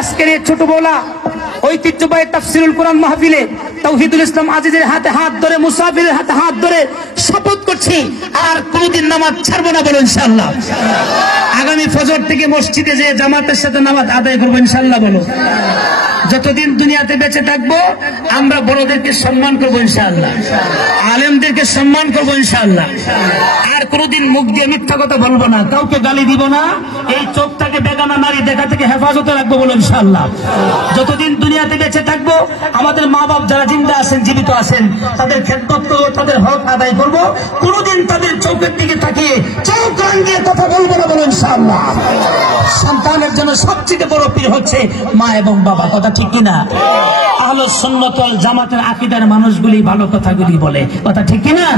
আজকের এই ছোট বলা ঐতিহ্যবাহী তাফসিরুল কোরআন মাহফিলে তাওহীদুল ইসলাম আজিজের হাতে হাত ধরে, মুসাফিরের হাতে হাত ধরে শপথ করছি আর কোনদিন নামাজ ছাড়বো না, বলো ইনশাআল্লাহ। আগামী ফজর থেকে মসজিদে যে জামাতের সাথে নামাজ আদায় করবো ইনশাআল্লাহ, বলো। যতদিন দুনিয়াতে বেঁচে থাকবো আমরা বড়দেরকে সম্মান করবো ইনশাআল্লাহ, আলেমদেরকে সম্মান করবো ইনশাআল্লাহ। আর কোনদিন মুখ দিয়ে মিথ্যা কথা বলবো না, কাউকে গালি দিব না, এই চোখটাকে বেগানা নারী দেখা থেকে হেফাজতে রাখবো, বলো ইনশাআল্লাহ। যতদিন দুনিয়াতে বেঁচে থাকবো আমাদের মা বাপ যারা জিন্দা আছেন, জীবিত আছেন, তাদের খেদমত করবো, তাদের হক আদায় করবো। কোনদিন তাদের চোখের দিকে তাকিয়ে চোখ রাঙিয়ে কথা বলবো না, বলো ইনশাআল্লাহ। সন্তানের জন্য সবচেয়ে বড় পীর হচ্ছে মা এবং বাবা, কথা ঠিক কিনা? আহলুস সুন্নাত ওয়াল জামাতের আকীদার মানুষগুলি ভালো কথাগুলি বলে, কথা ঠিক কিনা?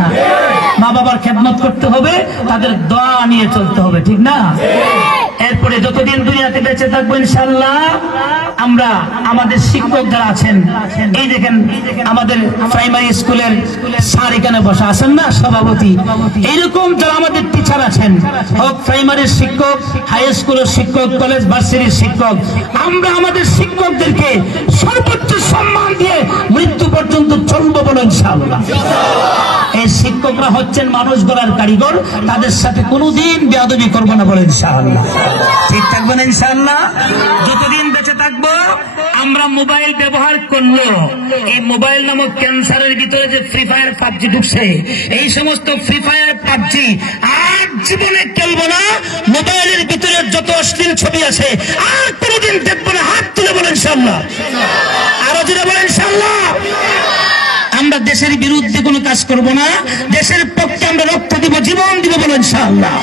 মা বাবার খেদমত করতে হবে, তাদের দোয়া নিয়ে চলতে হবে, ঠিক না? এরপরে যতদিন দুনিয়াতে বেঁচে থাকবো ইনশাআল্লাহ আমরা আমাদের শিক্ষক যারা আছেন, এই দেখেন আমাদের প্রাইমারি স্কুলের স্যার এখানে বসা আছেন না, সভাপতি, এইরকম যারা আমাদের টিচার আছেন, হোক প্রাইমারির শিক্ষক, হাই স্কুলের শিক্ষক, কলেজ ভার্সিটির শিক্ষক, আমরা আমাদের শিক্ষকদেরকে সর্বোচ্চ সম্মান দিয়ে মৃত্যু পর্যন্ত চলবো, বলো ইনশাআল্লাহ। এই শিক্ষকরা হচ্ছেন মানুষ গড়ার কারিগর, তাদের সাথে কোনোদিন বেয়াদবি করবো না, বলো ইনশাআল্লাহ। ঠিক থাকবো না ইনশাআল্লাহ? যতদিন বেঁচে থাকবো আমরা মোবাইল ব্যবহার করলো, এই মোবাইল নামক ক্যান্সারের ভিতরে যে ফ্রি ফায়ার পাবজি ঢুকছে, এই সমস্ত ফ্রি ফায়ার পাবজি আর জীবনে খেলবো না। মোবাইলের ভিতরে যত অশ্লীল ছবি আছে আর কোনোদিন দেখবো না, হাত তুলে বলেন ইনশাআল্লাহ, আরো জোরে বলেন ইনশাআল্লাহ। আমরা দেশের বিরুদ্ধে কোনো কাজ করব না, দেশের পক্ষে আমরা রক্ত দিব, জীবন দিব, বলো ইনশাআল্লাহ।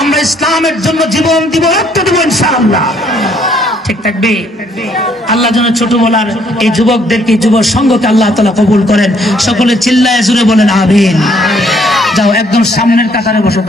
আমরা ইসলামের জন্য জীবন দিব, রক্ত দিব ইনশাআল্লাহ। ঠিক থাকবে? আল্লাহ যেন ছোট বলার এই যুবকদেরকে, যুব সংঘকে আল্লাহ তাআলা কবুল করেন। সকলে চিল্লায় জুড়ে বলেন আমিন। যাও একদম সামনের কাতারে বসো।